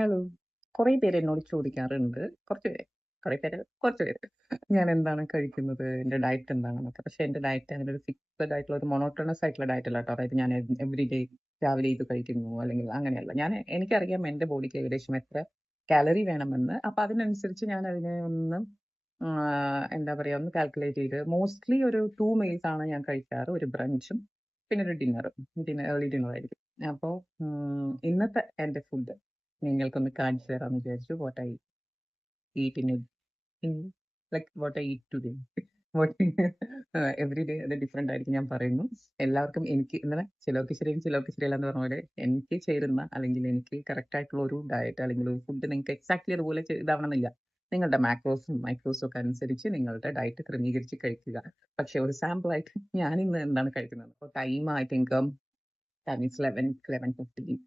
Hello. കുറേ പേര് എന്നോട് ചോദിക്കാറുണ്ട്. കുറച്ച് പേര് ഞാൻ എന്താണ് കഴിക്കുന്നത്? എന്റെ ഡയറ്റ് എന്താണെന്നൊക്കെ. പക്ഷേ എന്റെ ഡയറ്റ് അങ്ങനെ ഒരു ഫിക്സഡ് ആയിട്ടുള്ള ഒരു മോണോട്ടോണസ് ആയിട്ടുള്ള ഡയറ്റ് അല്ല ട്ടോ. അതായത് ഞാൻ എവരിഡേ രാവിലെ ഇത് കഴിക്കുന്നു അല്ലെങ്കിൽ അങ്ങനെയല്ല. എനിക്കറിയാം എന്റെ ബോഡിക്ക് ഏകദേശം എത്ര കാലറി വേണമെന്ന്. അപ്പൊ അതിനനുസരിച്ച് ഞാൻ അതിനെ ഒന്ന് എന്താ പറയാ ഒന്ന് കാൽക്കുലേറ്റ് ചെയ്ത് മോസ്റ്റ്ലി ഒരു 2 മീൽസ് ആണ് ഞാൻ കഴിക്കാറ്. ഒരു ബ്രഞ്ചും പിന്നെ ഒരു ഡിന്നറും. ഏർലി ഡിന്നർ ആയിരിക്കും. അപ്പൊ ഇന്നത്തെ എന്റെ ഫുഡ് നിങ്ങൾക്കൊന്ന് കാണിച്ചു തരാമെന്ന് വിചാരിച്ചു. What I eat in like what I eat today. What every day അത് ഡിഫറെന്റ് ആയിരിക്കും ഞാൻ പറയുന്നു. എല്ലാവർക്കും എനിക്ക് ഇന്നലെ ചിലർക്ക് ശരിയും ചിലർക്ക് ശരിയല്ല എന്ന് പറഞ്ഞ പോലെ എനിക്ക് ചേരുന്ന അല്ലെങ്കിൽ എനിക്ക് കറക്റ്റ് ആയിട്ടുള്ള ഒരു ഡയറ്റ് അല്ലെങ്കിൽ ഒരു ഫുഡ് നിങ്ങൾക്ക് എക്സാക്ട്ലി അതുപോലെ ഇതാവണമെന്നില്ല. നിങ്ങളുടെ മാക്രോസും മൈക്രോസും ഒക്കെ അനുസരിച്ച് നിങ്ങളുടെ ഡയറ്റ് ക്രമീകരിച്ച് കഴിക്കുക. പക്ഷേ ഒരു സാമ്പിൾ ആയിട്ട് ഞാൻ ഇന്ന് എന്താണ് കഴിക്കുന്നത്? അപ്പോൾ time I think time is 11:15.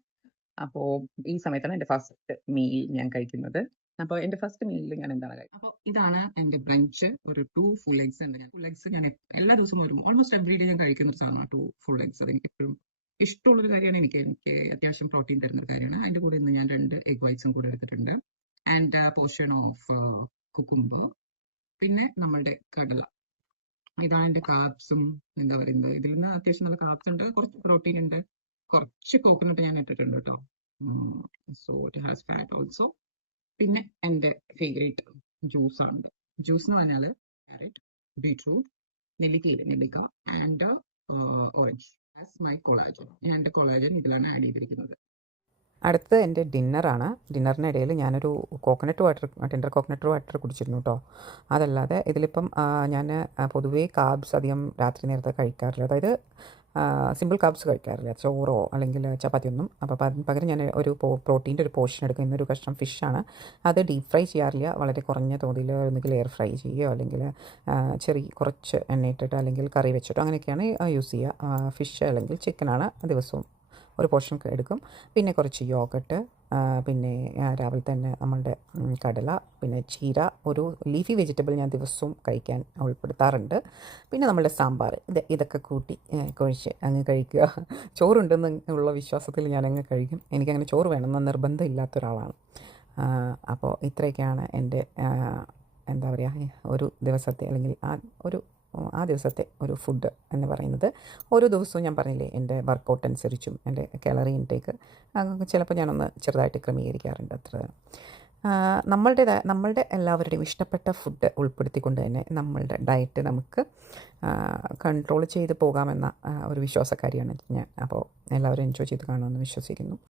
അപ്പോ ഈ സമയത്താണ് എന്റെ ഫസ്റ്റ് മീൽ ഞാൻ കഴിക്കുന്നത്. അപ്പൊ എന്റെ ഫസ്റ്റ് മീലിൽ ഞാൻ എന്താണ് കഴിക്കുന്നത്? അപ്പോൾ ഇതാണ് എന്റെ ബ്രഞ്ച്. ഒരു 2 ഫുൾ എഗ്ഗ്സ് ഉണ്ട്. ഫുൾ എഗ്ഗ്സ് ഞാൻ എല്ലാ ദിവസവും ഒരു ഓൾമോസ്റ്റ് എവറി ഡേ ഞാൻ കഴിക്കുന്ന ഒരു സാധനമാണ് 2 ഫുൾ എഗ്ഗ്സ്. അത് എനിക്ക് എപ്പോഴും ഇഷ്ടമുള്ളൊരു കാര്യമാണ്. എനിക്ക് അത്യാവശ്യം പ്രോട്ടീൻ തരുന്ന ഒരു കാര്യമാണ്. അതിന്റെ കൂടെ ഇന്ന് ഞാൻ 2 എഗ് വൈറ്റ്സും കൂടെ എടുത്തിട്ടുണ്ട്. And portion of cucumber. പിന്നെ നമ്മളുടെ കടല. ഇതാണ് എന്റെ കാർബ്സും എന്താ പറയുന്നത്. ഇതിൽ നിന്ന് അത്യാവശ്യം നല്ല കാർബ്സ് ഉണ്ട്, കുറച്ച് പ്രോട്ടീൻ ഉണ്ട്, കുറച്ച് കോക്കനട്ട് ഞാൻ ഇട്ടിട്ടുണ്ട് കേട്ടോ. So it has fat also. പിന്നെ എൻ്റെ ഫേവറേറ്റ് ജ്യൂസാണ്. ജ്യൂസ് എന്ന് പറഞ്ഞാൽ ക്യാരറ്റ്, ബീട്രൂട്ട്, നെല്ലിക്ക and orange. As my collagen. ഞാൻ എൻ്റെ കൊളാജൻ ഇതിലാണ് ആഡ് ചെയ്തിരിക്കുന്നത്. അടുത്തത് എൻ്റെ ഡിന്നറാണ്. ഡിന്നറിനിടയിൽ ഞാനൊരു ടെൻഡർ കോക്കനട്ട് വാട്ടർ കുടിച്ചിരുന്നു കേട്ടോ. അതല്ലാതെ ഇതിലിപ്പം ഞാൻ പൊതുവേ കാർബ്സ് അധികം രാത്രി നേരത്തെ കഴിക്കാറില്ല. അതായത് സിമ്പിൾ കാർബ്സ് കഴിക്കാറില്ല, ചോറോ അല്ലെങ്കിൽ ചപ്പാത്തിയൊന്നും. അപ്പോൾ അതിന് പകരം ഞാൻ ഒരു പ്രോട്ടീൻ്റെ ഒരു പോർഷൻ എടുക്കും. ഇന്നൊരു കഷ്ണം ഫിഷാണ്. അത് ഡീപ്പ് ഫ്രൈ ചെയ്യാറില്ല, വളരെ കുറഞ്ഞ തോതിൽ ഒന്നുകിൽ എയർ ഫ്രൈ ചെയ്യുകയോ അല്ലെങ്കിൽ കുറച്ച് എണ്ണയിട്ടിട്ട് അല്ലെങ്കിൽ കറി വെച്ചിട്ടോ അങ്ങനെയൊക്കെയാണ് യൂസ് ചെയ്യുക. ഫിഷ് അല്ലെങ്കിൽ ചിക്കനാണ് ദിവസവും ഒരു പോർഷൻ എടുക്കും. പിന്നെ കുറച്ച് യോഗട്ട്, പിന്നെ രാവിലെ തന്നെ നമ്മളുടെ കടല, പിന്നെ ചീര, ഒരു ലീഫി വെജിറ്റബിൾ ഞാൻ ദിവസവും കഴിക്കാൻ ഉൾപ്പെടുത്താറുണ്ട്. പിന്നെ നമ്മളുടെ സാമ്പാർ. ഇതൊക്കെ കൂട്ടി കുഴച്ച് അങ്ങ് കഴിക്കുക. ചോറുണ്ടെന്ന് ഉള്ള വിശ്വാസത്തിൽ ഞാനങ്ങ് കഴിക്കും. എനിക്കങ്ങനെ ചോറ് വേണമെന്ന് നിർബന്ധം ഇല്ലാത്ത ഒരാളാണ്. അപ്പോൾ ഇത്രയൊക്കെയാണ് എൻ്റെ എന്താ പറയുക ഒരു ദിവസത്തെ അല്ലെങ്കിൽ ആ ദിവസത്തെ ഒരു ഫുഡ് എന്ന് പറയുന്നത്. ഓരോ ദിവസവും ഞാൻ പറഞ്ഞില്ലേ എൻ്റെ വർക്കൗട്ട് അനുസരിച്ചും എൻ്റെ കാലറി ഇൻടേക്ക് ചിലപ്പോൾ ഞാനൊന്ന് ചെറുതായിട്ട് ക്രമീകരിക്കാറുണ്ട്. അത്ര നമ്മളുടെ എല്ലാവരുടെയും ഇഷ്ടപ്പെട്ട ഫുഡ് ഉൾപ്പെടുത്തിക്കൊണ്ട് തന്നെ നമ്മളുടെ ഡയറ്റ് നമുക്ക് കൺട്രോൾ ചെയ്ത് പോകാമെന്ന ഒരു വിശ്വാസക്കാരിയാണ് ഞാൻ. അപ്പോൾ എല്ലാവരും എൻജോയ് ചെയ്ത് കാണുമെന്ന് വിശ്വസിക്കുന്നു.